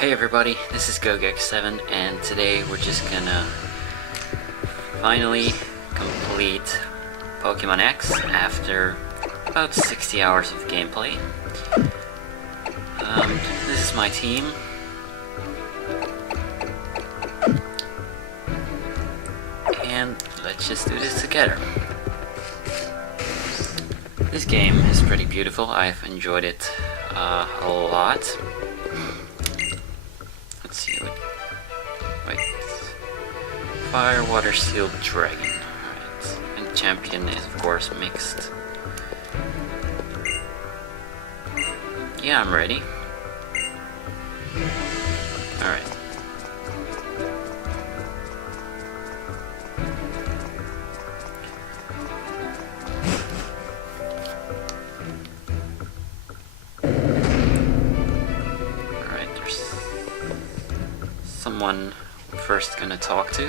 Hey everybody, this is GoGek7 and today we're just gonna finally complete Pokémon X after about 60 hours of gameplay. This is my team. And let's just do this together. This game is pretty beautiful. I've enjoyed it a lot. Let's see what. Wait. Fire, water, steel, dragon. Alright. And champion is of course mixed. Yeah, I'm ready. Alright. Someone I'm first gonna talk to.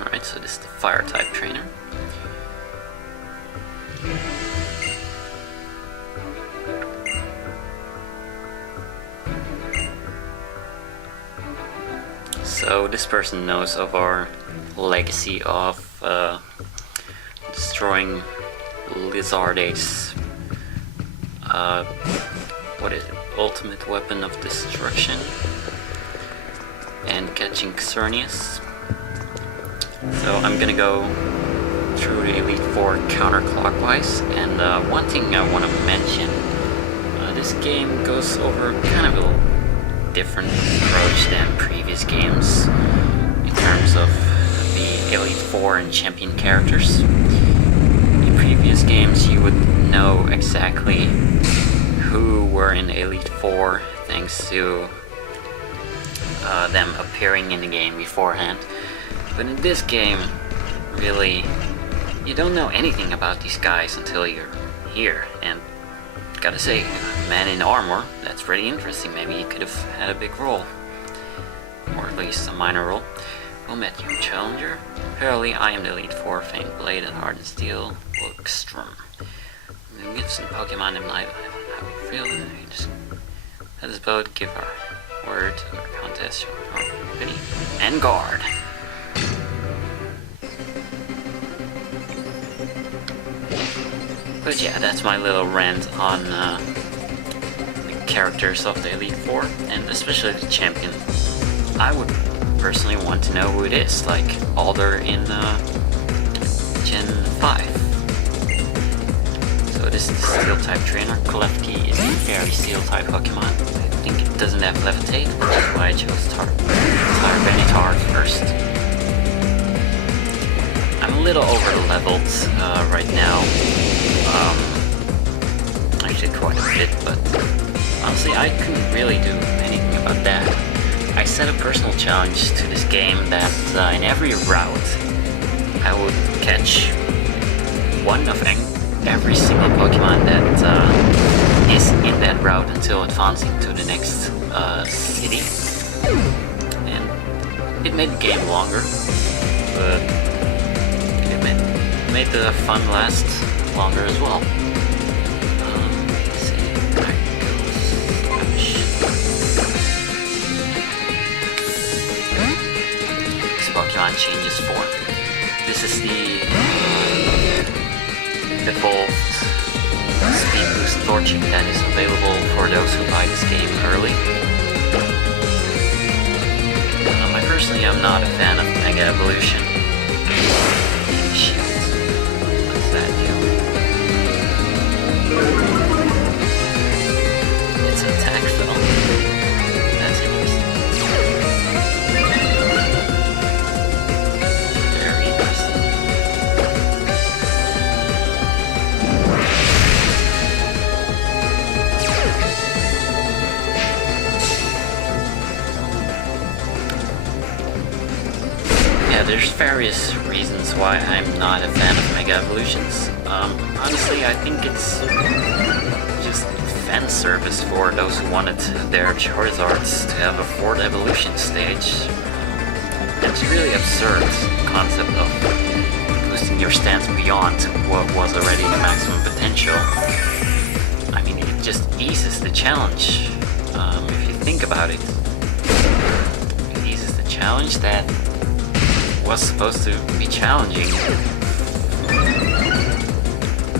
Alright, so this is the fire type trainer. So this person knows of our legacy of destroying Lizardate's what is it? Ultimate weapon of destruction and catching Xerneas. So I'm gonna go through the Elite Four counterclockwise, and one thing I want to mention, this game goes over kind of a different approach than previous games in terms of the Elite Four and Champion characters. Previous games you would know exactly who were in Elite Four thanks to them appearing in the game beforehand. But in this game, really, you don't know anything about these guys until you're here. And gotta say, man in armor, that's pretty interesting. Maybe he could have had a big role, or at least a minor role. Well met, you challenger. Apparently, I am the Elite Four, Faint Blade and Hardened Steel, Wilkstrom. We get some Pokemon in my life. How we feel? We just let us both give our word or contest or pity and guard. But yeah, that's my little rant on the characters of the Elite Four, and especially the champion. I would personally want to know who it is, like Alder in Gen 5. So this is the Steel type trainer. Klefki is a very Steel type Pokemon. I think it doesn't have Levitate, which is why I chose Tyranitar first. I'm a little over leveled right now. Actually quite a bit, but honestly I couldn't really do anything about that. I set a personal challenge to this game that in every route I would catch one of every single Pokemon that is in that route until advancing to the next city. And it made the game longer, but it made the fun last longer as well. Pokemon changes form. This is the evolved speed boost Torchic that is available for those who buy this game early. I personally am not a fan of Mega Evolution. Shit. What's that do? It's an attack though. That's interesting. There's various reasons why I'm not a fan of Mega Evolutions. Honestly, I think it's just fan service for those who wanted their Charizards to have a 4th evolution stage. It's really absurd concept of boosting pushing your stance beyond what was already the maximum potential. I mean, it just eases the challenge. If you think about it, it eases the challenge that was supposed to be challenging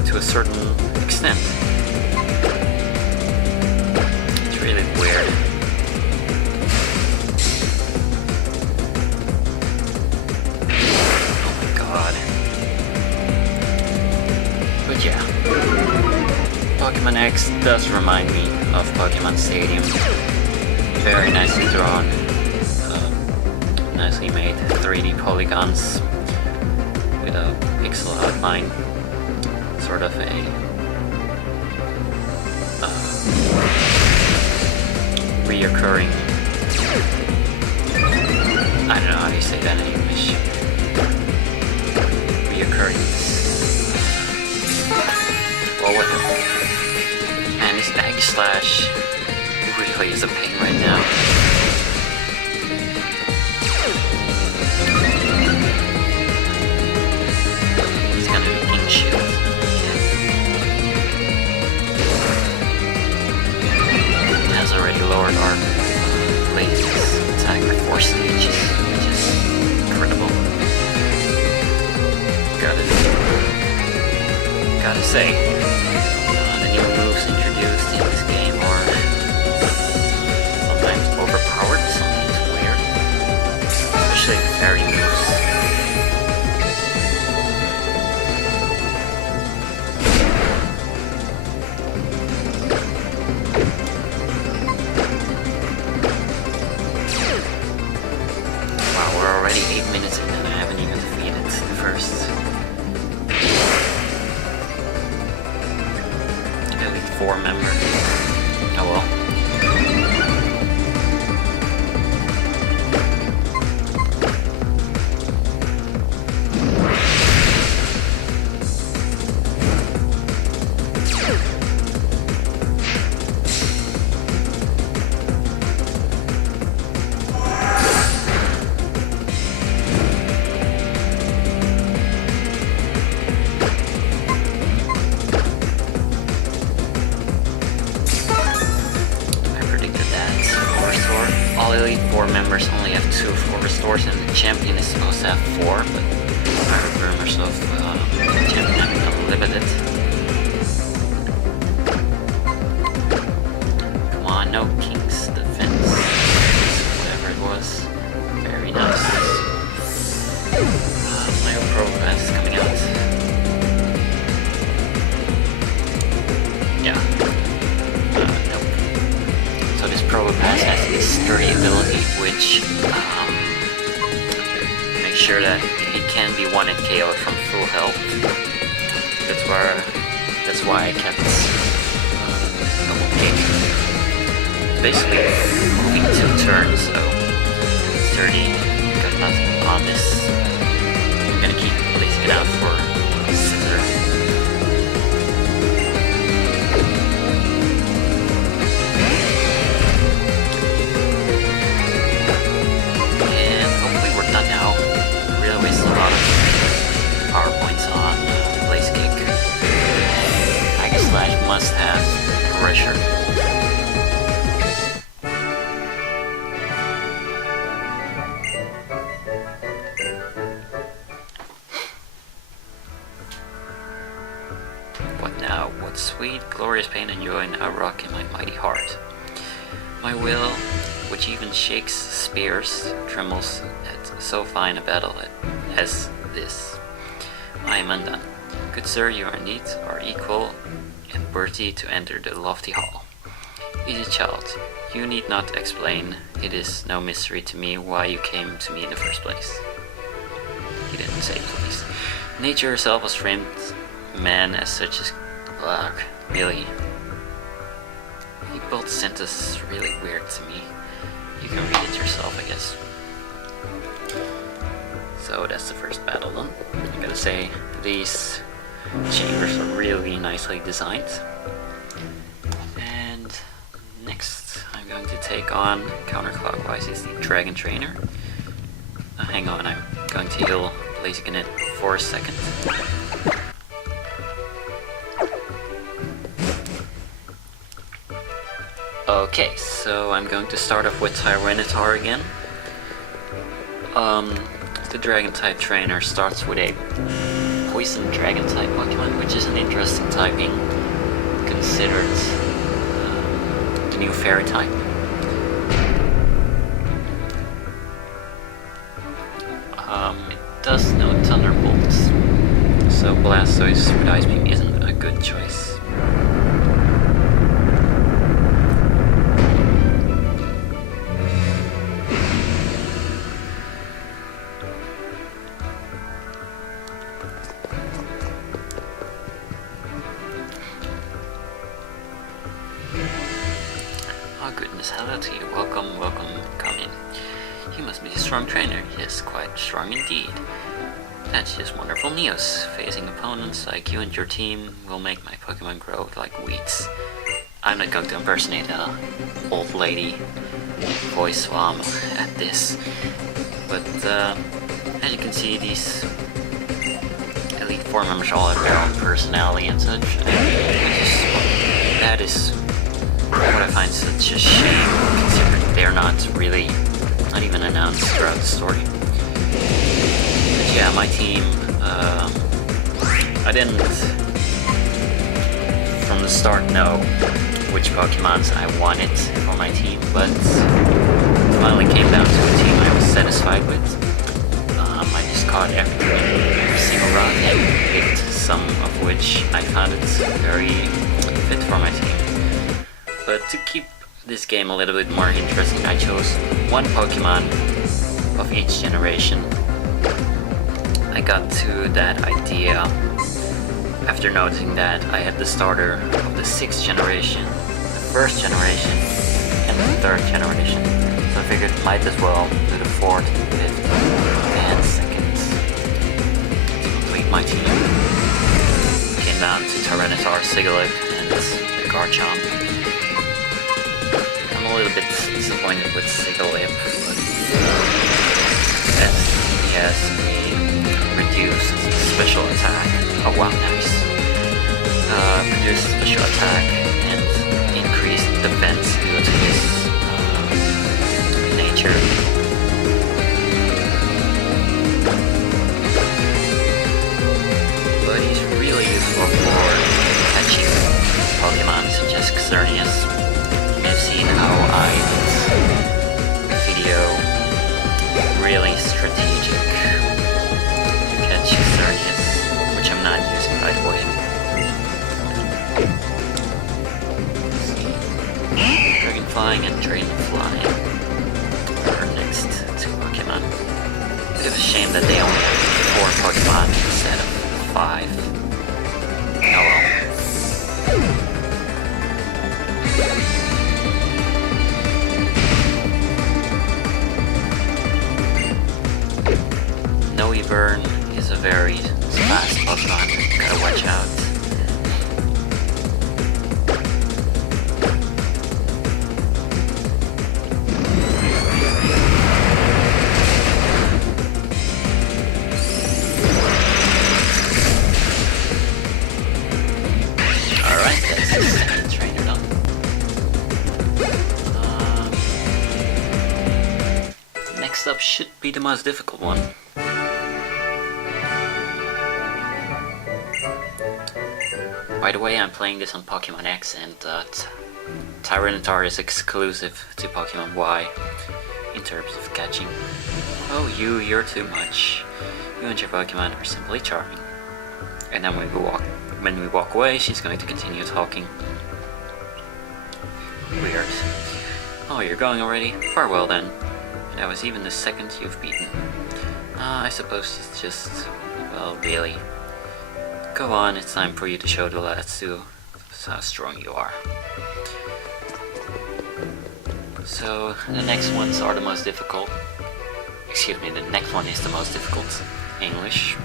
to a certain extent. It's really weird. Oh my god. But yeah, Pokemon X does remind me of Pokemon Stadium. Very nicely drawn, nicely made 3D polygons with a pixel outline, sort of a reoccurring, I don't know how you say that in English, reoccurring, well, whatever. And this Aggie Slash really is a pain right now. It's gonna be King Shield. It has already lowered our latest attack by 4 stages, which is incredible. Gotta say, the new moves introduced in this game are sometimes overpowered, sometimes weird, especially the fairy moves. Wow, we're already 8 minutes in and I haven't even defeated the first Elite 4 member. Oh well. All Elite 4 members only have 2 full restores and the Champion is supposed to have 4, but I heard rumors of Champion having unlimited. Come on, no King's Defense. Whatever it was. Very nice. My Pro Pass is coming out. Yeah. Nope. So this Pro Pass has this sturdy ability, which makes sure that it can be one and KO'd from full health. That's why I kept double kick. Basically moving 2 turns, so sturdy, got nothing on this. I'm gonna keep placing it out for Scissor. Must have pressure. What now? What sweet, glorious pain and joy now rock in my mighty heart. My will, which even shakes spears, trembles at so fine a battle as this. I am undone. Good sir, you are indeed our equal and worthy to enter the lofty hall. Easy child, you need not explain. It is no mystery to me why you came to me in the first place. He didn't say please. Nature herself was framed man as such as really. He both sentences really weird to me. You can read it yourself, I guess. So that's the first battle done. I gotta say, these chambers are really nicely designed. And next I'm going to take on, counterclockwise, is the Dragon Trainer. Hang on, I'm going to heal Blaziken for a second. Okay, so I'm going to start off with Tyranitar again. The Dragon-type trainer starts with a Poison Dragon-type Pokemon, which is an interesting typing, considered the new Fairy type. It does no Thunderbolts, so Blastoise with Ice Beam isn't a good choice. Oh goodness, hello to you. Welcome, welcome, come in. You must be a strong trainer. Yes, quite strong indeed. That's just wonderful news. Facing opponents like you and your team will make my Pokemon grow like weeds. I'm not going to impersonate a old lady voice while I'm at this. But as you can see, these Elite Four members all have their own personality and such. That is what I find such a shame, considering they're not even announced throughout the story. But yeah, my team, I didn't from the start know which Pokemons I wanted for my team, but it finally came down to a team I was satisfied with. I just caught every single run and picked some of which I found it very fit for my team. But to keep this game a little bit more interesting, I chose one Pokemon of each generation. I got to that idea after noticing that I had the starter of the 6th generation, the 1st generation, and the 3rd generation. So I figured might as well do the 4th, 5th, and 2nd to complete my team. Came down to Tyranitar, Sigilyph, and the Garchomp. I'm a little bit disappointed with Sigilyph, but as he has a reduced special attack. Oh wow, nice. Reduced special attack and increased defense due to his nature. But he's really useful for catching Pokemon such as Xerneas. I've seen how I did a video really strategic to catch Xerneas, which I'm not using right away. Dragonflying and Dragonflying are next to Pokemon. Bit of a shame that they only have 4 Pokemon instead of 5. Oh well. Noivern is a very fast Pokemon, gotta watch out. Alright, that's trainer done. Next up should be the most difficult one. By the way, I'm playing this on Pokémon X, and Tyranitar is exclusive to Pokémon Y in terms of catching. Oh, you're too much. You and your Pokemon are simply charming. And then when we walk away, she's going to continue talking. Weird. Oh, you're going already? Farewell then. That was even the 2nd you've beaten. I suppose it's just, well, really. Go on, it's time for you to show the lads too how strong you are. So, the next ones are the most difficult. Excuse me, the next one is the most difficult. English.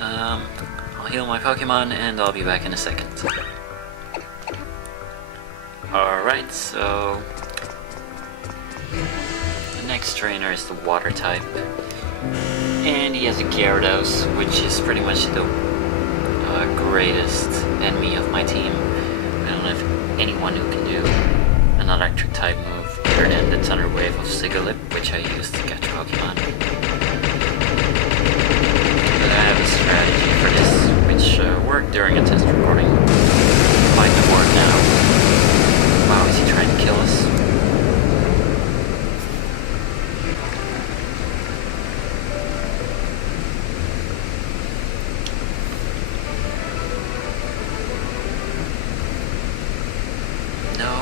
I'll heal my Pokemon and I'll be back in a second. Alright, so... the next trainer is the Water type. And he has a Gyarados, which is pretty much the greatest enemy of my team. I don't have anyone who can do an electric type move other than the Thunder Wave of Sigalip, which I use to catch Pokemon. But I have a strategy for this, which worked during a test recording. Might not work now. Wow, is he trying to kill us?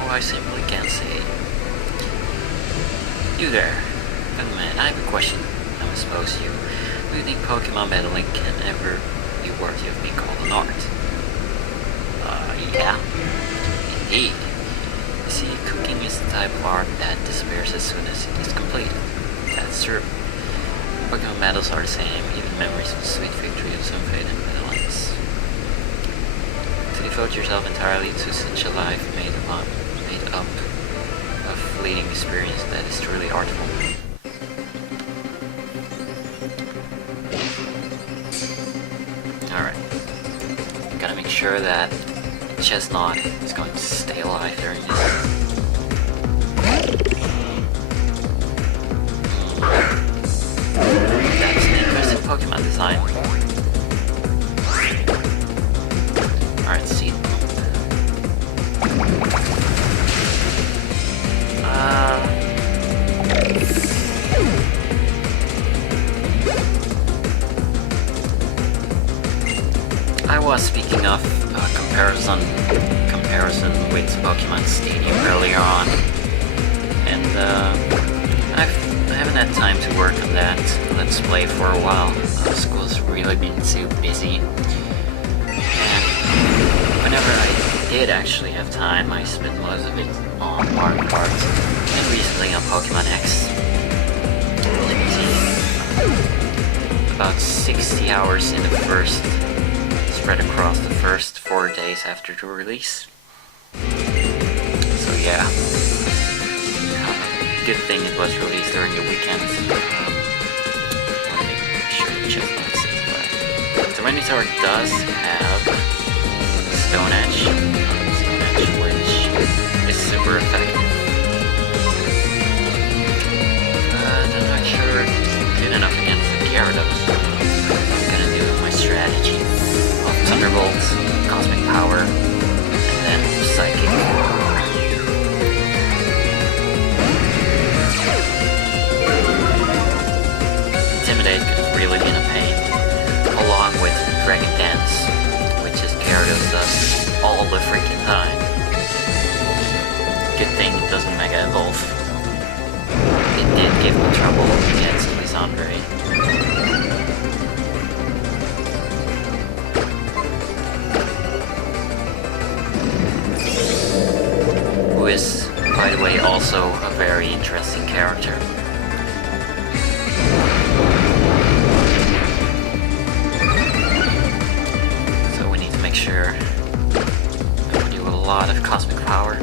I simply can't say. You there. Young man, I have a question I must pose to you. Do you think Pokemon battling can ever be worthy of being called an art? Yeah. Indeed. You see, cooking is the type of art that disappears as soon as it is completed. That's true. Pokemon battles are the same, even memories of sweet victory of some fate and battles. To devote yourself entirely to such a life made up a fleeting experience that is truly artful. Alright. Gotta make sure that Chestnut is going to stay alive during this. That's an interesting Pokemon design. Alright, see. I was speaking of comparison with Pokemon Stadium earlier on, and I haven't had time to work on that Let's Play for a while. School's really been too busy, and whenever I did actually have time, I spent most of it on Mario Kart, and recently on Pokémon X. Let me see, about 60 hours in the first, spread across the first 4 days after the release. So yeah, good thing it was released during the weekend. I want to make sure to check that satisfied. The Venusaur does have Stone Edge, which is super effective. But I'm not sure it's good enough against the Gyarados. I'm gonna do my strategy of Thunderbolt, Cosmic Power, and then Psychic. Intimidate could have really been a pain, along with Dragon Dance, which is Gyarados does all the freaking time. Good thing it doesn't Mega Evolve. It did give me trouble against Lysandre. Who is, by the way, also a very interesting character. So we need to make sure we do a lot of Cosmic Power.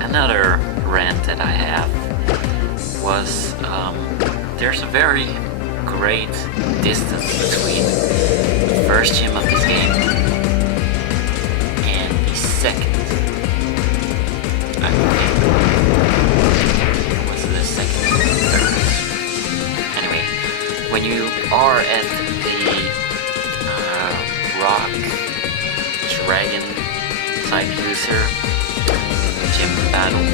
Another rant that I have was there's a very great distance between the first gym of this game and the second. I think. What's the second? Third. Anyway, when you are at the Rock Dragon type user gym battle,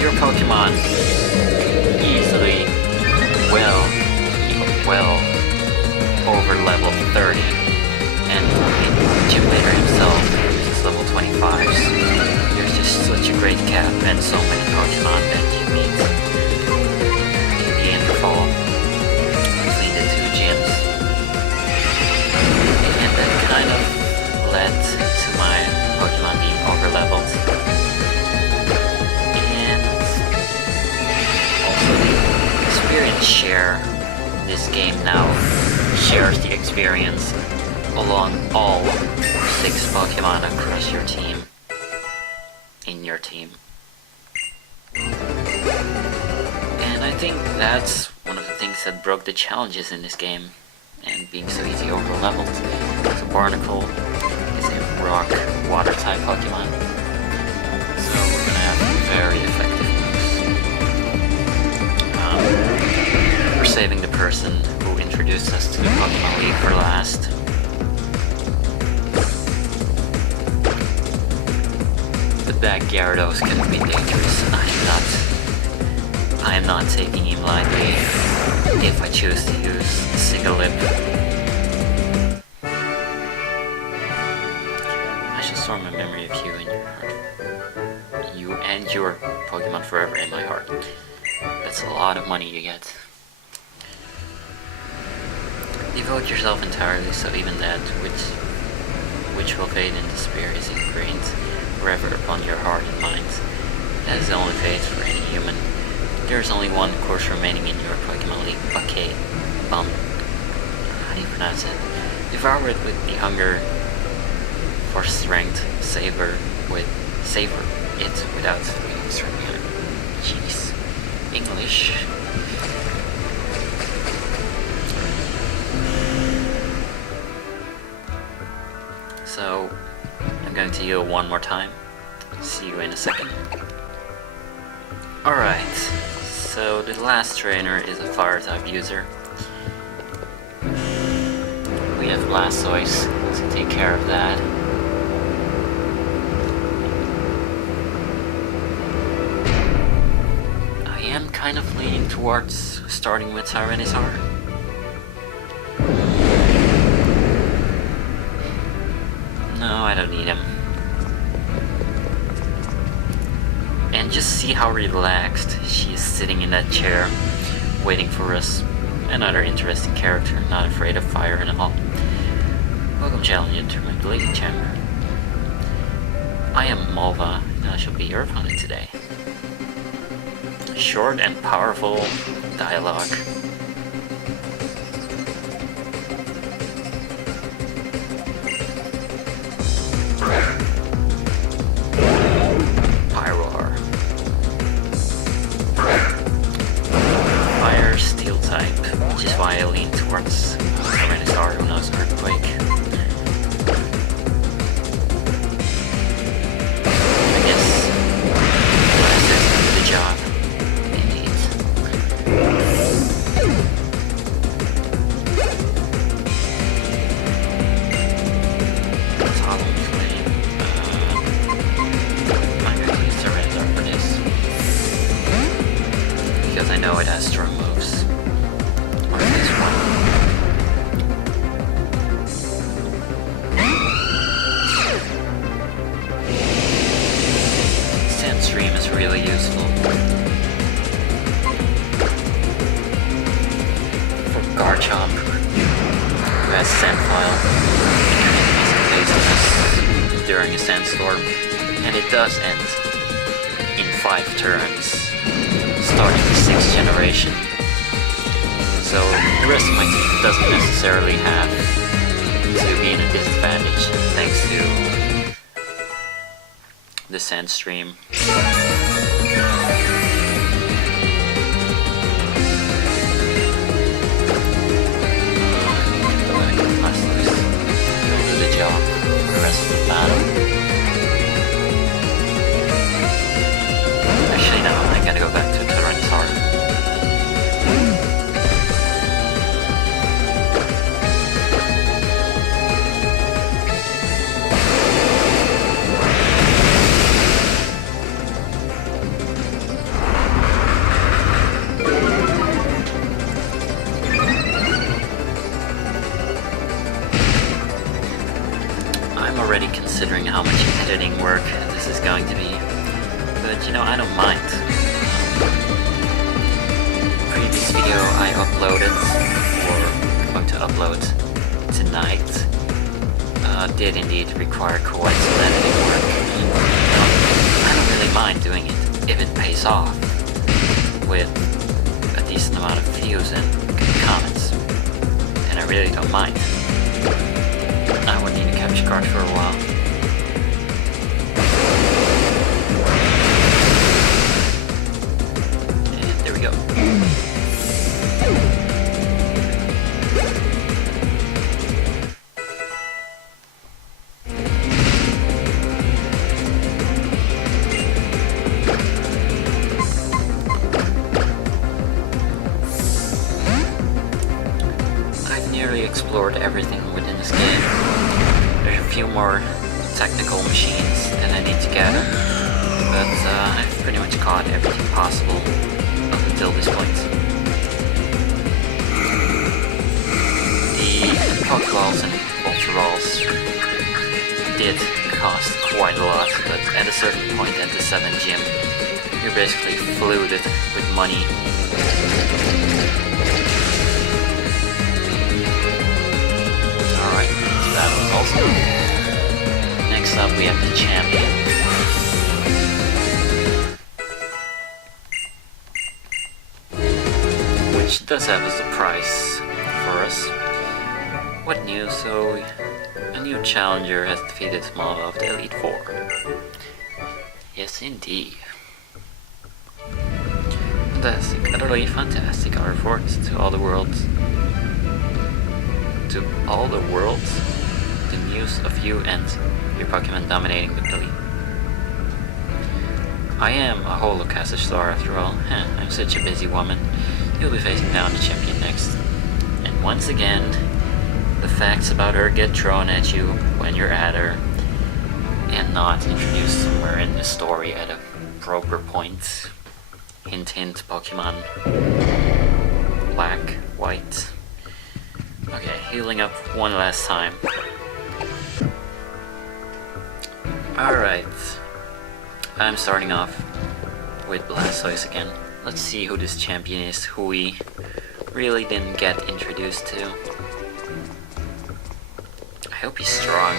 your Pokemon easily well over level 30, and the gym leader himself is level 25. There's just such a great cap and so many Pokemon that you meet in the interval between the two gyms. And that kind of led to my Pokemon being over-leveled. And also the experience share. This game now shares the experience along all 6 Pokemon across your team. In your team. And I think that's one of the things that broke the challenges in this game and being so easy over-leveled. So Barnacle is a rock water type Pokemon. So we're gonna have very effective moves. We're saving the person who introduced us to the Pokemon League for last. But that Gyarados can be dangerous. I am not taking him lightly if I choose to use Sigalip. I shall store my memory of you in your heart. You and your Pokemon forever in my heart. That's a lot of money you get. Devote yourself entirely, so even that which will fade in despair is ingrained forever upon your heart and mind. That is the only fate for any human. There is only one course remaining in your Pokemon League bucket. How do you pronounce it? Devour it with the hunger for strength. Savor it without feelings from you. Jeez. English. So, I'm going to heal one more time. See you in a second. Alright, so the last trainer is a fire type user. We have Blastoise to take care of that. I am kind of leaning towards starting with Tyranitar. No, I don't need him. And just see how relaxed she is sitting in that chair, waiting for us. Another interesting character, not afraid of fire and all. Welcome, challenger, to my blazing chamber. I am Malva, and I shall be your opponent today. Short and powerful dialogue. Pyroar. Fire, steel type, which is why I lean towards Tyranitar, who knows Earthquake. I guess Blastoise can do the job. I know it has strong moves. Or at least one. Sandstream is really useful. For Garchomp, who has Sandfile, it during a sandstorm, and it does end in 5 turns. Starting the 6th generation. So the rest of my team doesn't necessarily have to be in a disadvantage thanks to the Sandstream. He'll do the job for the rest of the battle. Actually no, I gotta go back to Tyranitar. but you know, I don't mind. Previous video I uploaded, or going to upload tonight, did indeed require coaxial editing work. I don't really mind doing it if it pays off with a decent amount of views and good comments, and I really don't mind. I would need a capture card for a while. And there we go. I've nearly explored everything within this game. There's a few more technical machines that I need to gather, but I've pretty much caught everything possible up until this point. The Pokeballs and Ultra-Balls did cost quite a lot, but at a certain point at the 7th gym, you're basically flooded with money. Alright, so that was also. Next up we have the Champion. Which does have a surprise for us. What news? So, a new challenger has defeated Mama of the Elite Four. Yes, indeed. Fantastic, utterly fantastic. Our reports to all the worlds. To all the worlds, the news of you and your Pokemon dominating the elite. I am a holocaster star after all. I'm such a busy woman. You'll be facing down the champion next. And once again, the facts about her get thrown at you when you're at her, and not introduced somewhere in the story at a proper point. Hint hint, Pokemon Black, White. Okay, healing up one last time. Alright, I'm starting off with Blastoise again. Let's see who this champion is, who we really didn't get introduced to. I hope he's strong.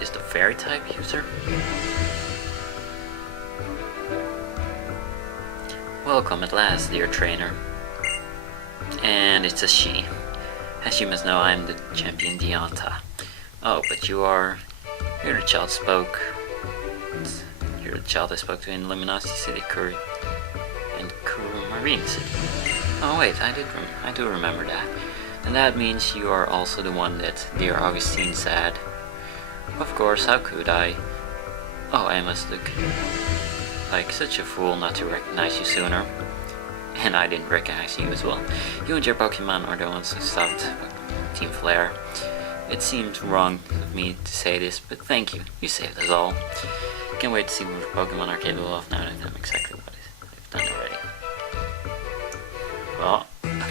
Is the fairy type user? Welcome at last, dear trainer. And it's a she. As you must know, I'm the Champion Diantha. Oh, but you're the child You're the child I spoke to in Luminosity City, and Kuru Marine City. Oh wait, I do remember that. And that means you are also the one that dear Augustine said. Of course, how could I? Oh, I must look like such a fool not to recognize you sooner. And I didn't recognize you as well. You and your Pokemon are the ones who stopped Team Flare. It seems wrong of me to say this, but thank you. You saved us all. Can't wait to see what Pokemon are capable of now that I know exactly what I've done already. Well,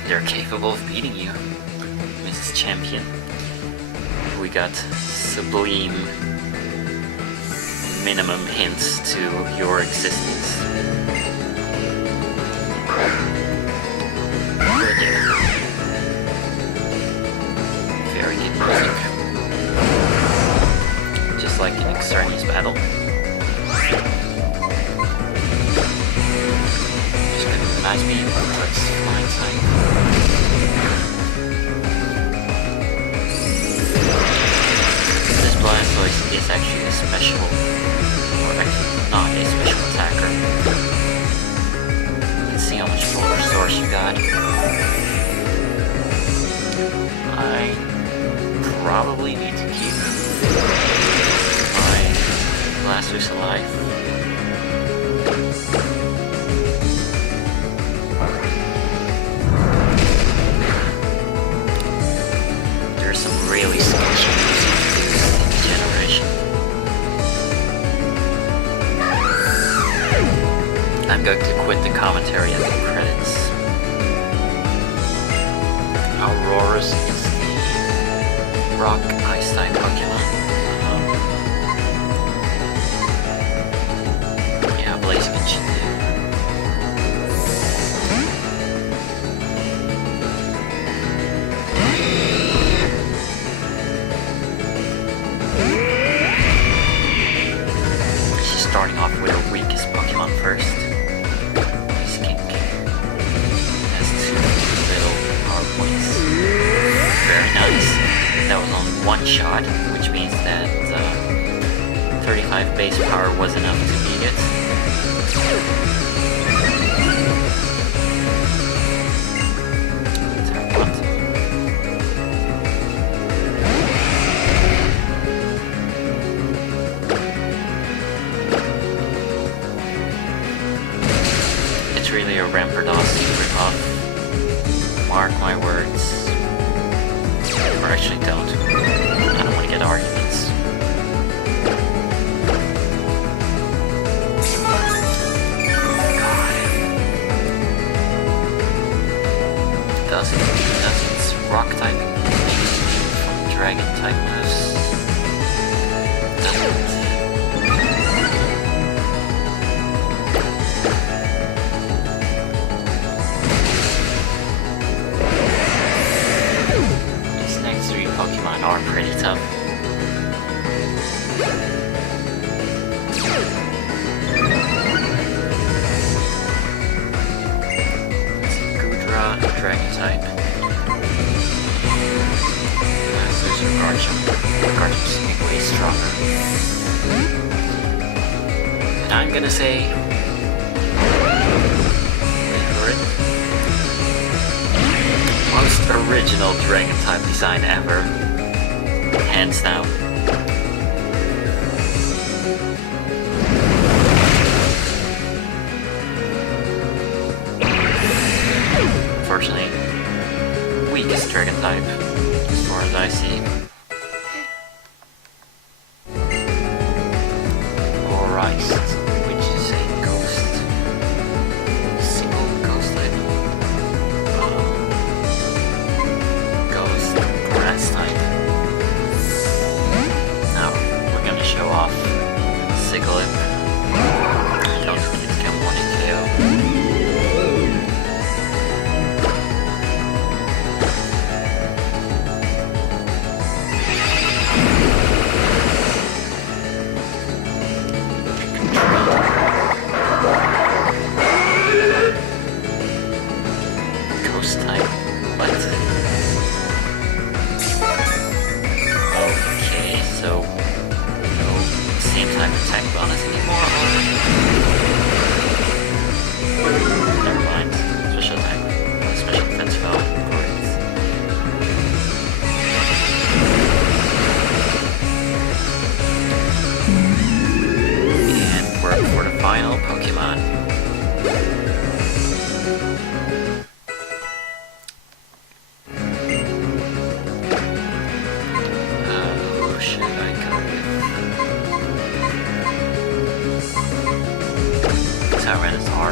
they're capable of beating you, Mrs. Champion. We got sublime minimum hints to your existence. Very good music. Just like in Xerneas battle. Just gonna recognize me, let's fly inside. This Blastoise is actually a special, or actually not a special attacker. Let's see how much full restores you got. I probably need to keep my Blastoise alive. There's some really sketchy moves introduced in the generation. I'm going to quit the commentary at the credits. course, is the Rock Ice type Pokemon. Yeah, Blaziken should do. She's starting off with her weakest Pokemon first. Very nice. That was on one shot, which means that 35 base power was enough to beat it. It's really a Rampardos ripoff. Mark my words. Or actually don't. I don't want to get arguments. God. Does its rock type dragon type moves? Doesn't. Pokemon are pretty tough. Gudra, Dragon type. There's a Garchomp. Garchomp's way stronger. And I'm gonna say... wait for it. Most original Dragon type design ever. Hands down. Unfortunately, weakest Dragon type, as far as I see. Alright, which is a ghost. Single ghost type. Ghost grass type. Show off Siglip. I don't think it's come one KO. Ghost type. What? Okay, so same type of attack bonus anymore, or... never mind. Special attack. Special defense foul. Great. And we're for the final Pokemon. Who should I go with? Tyranitar.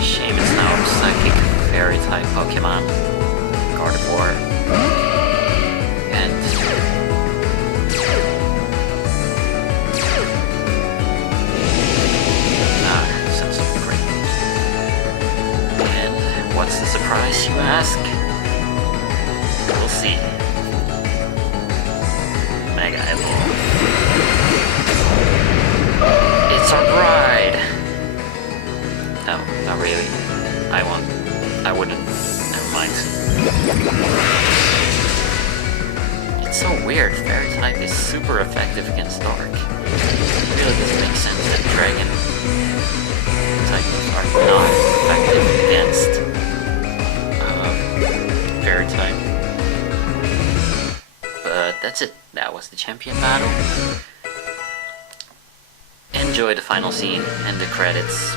Shaman's now Psychic Fairy type Pokemon. Gardevoir. And sense of great. And what's the surprise, you ask? We'll see. Mega Evolve. It's a ride! No, not really. I wouldn't. Never mind. It's so weird. Fairy type is super effective against Dark. It really doesn't make sense that Dragon type are not effective against Fairy type. But that's it. That was the champion battle. Enjoy the final scene and the credits.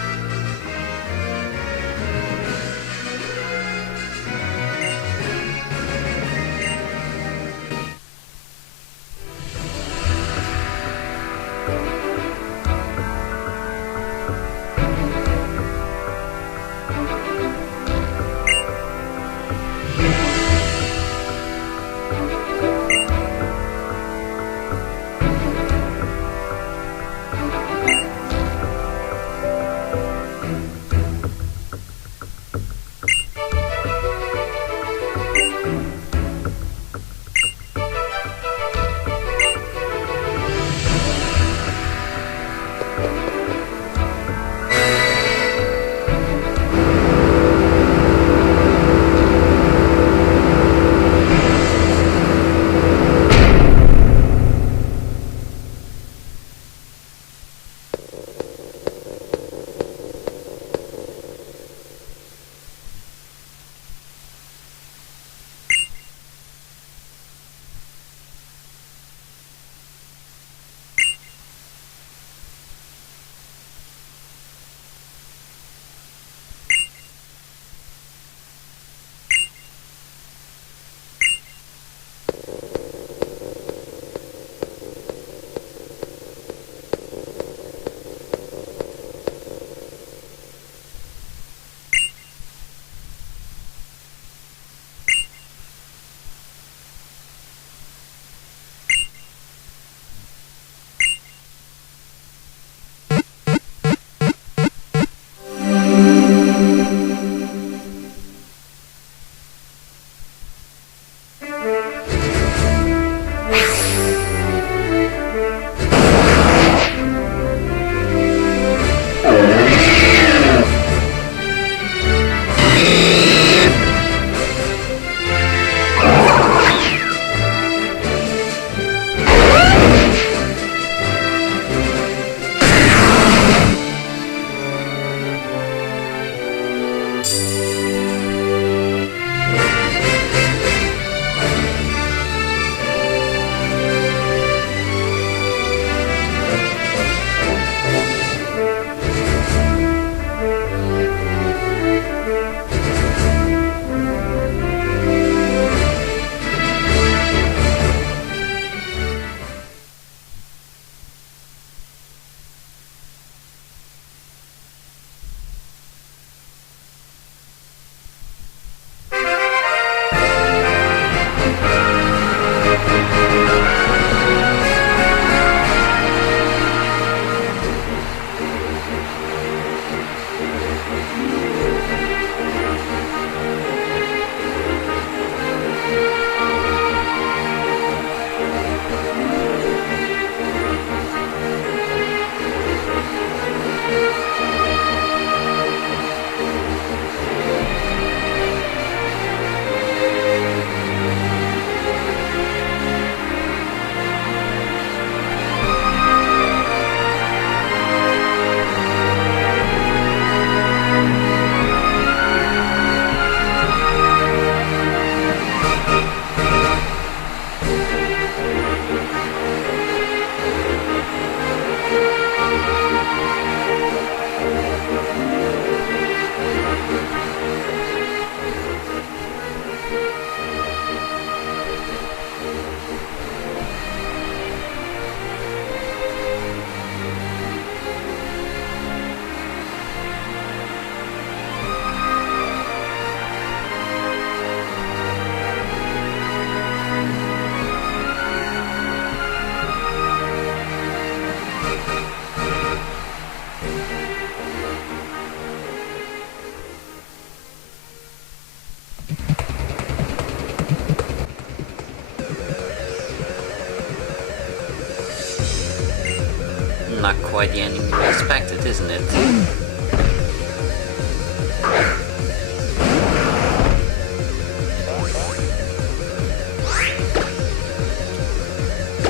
not quite the ending we expected, isn't it?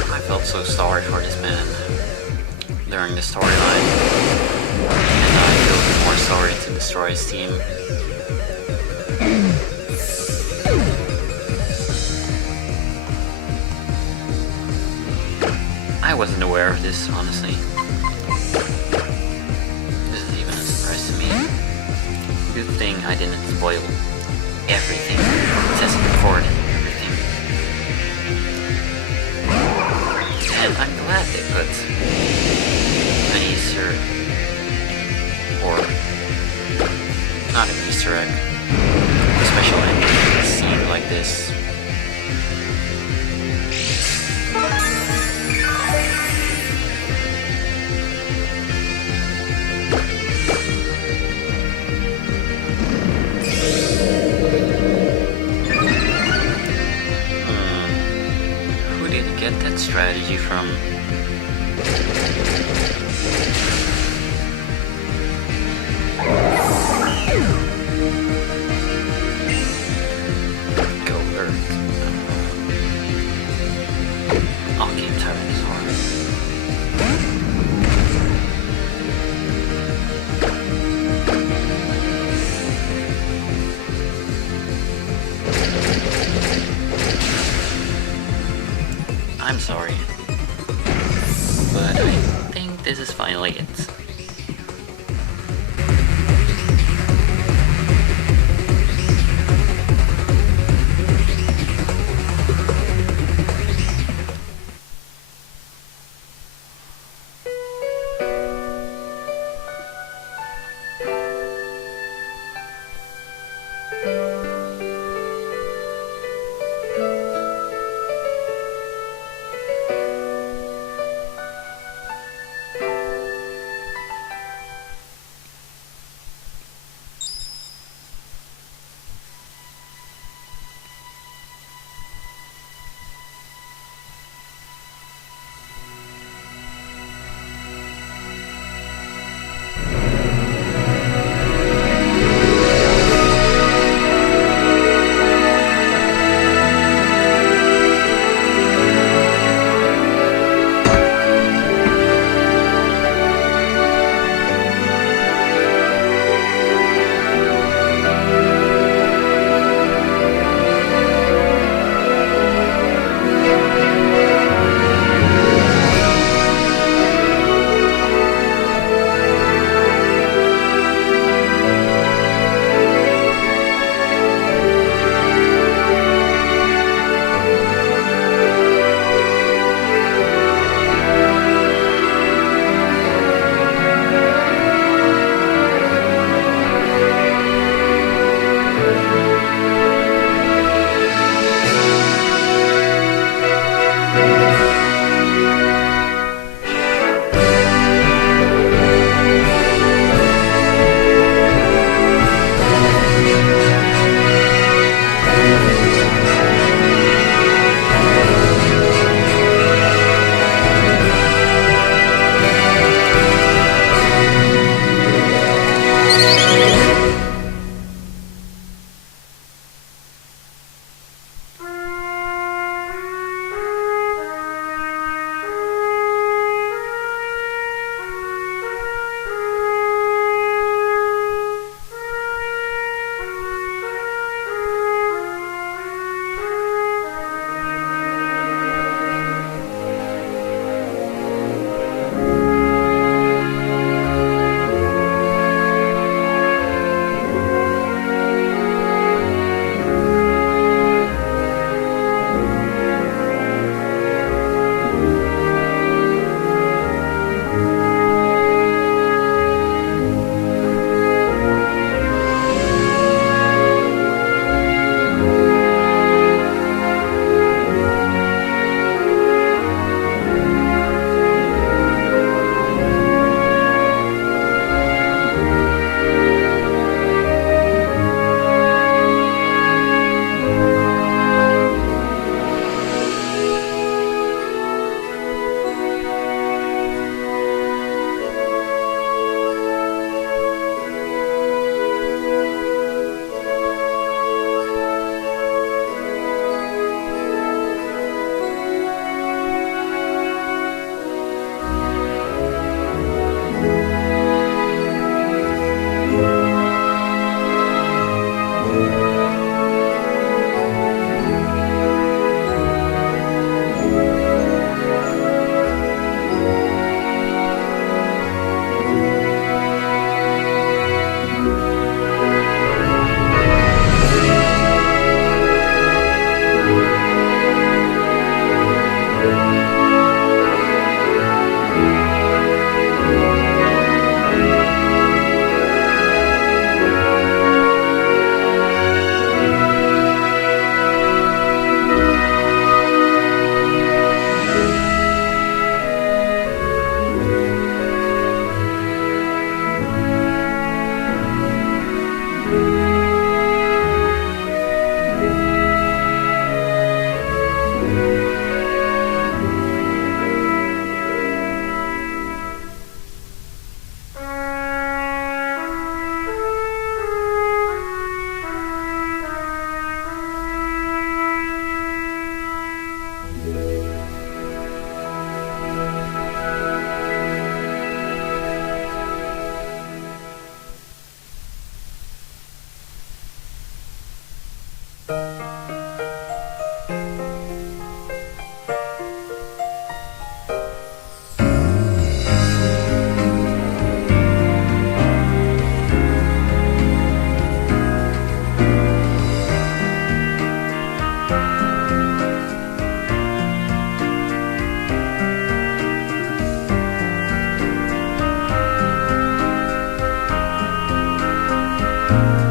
I felt so sorry for this man during the storyline, and I feel more sorry to destroy his team. I wasn't aware of this, honestly. This is even a surprise to me. Good thing I didn't spoil everything. Test record everything. And I'm glad they put an Easter, or not an Easter egg, a special ending scene like this. Get that strategy from? Go Earth. I'll keep Tyrannosaur. I'm sorry. bye.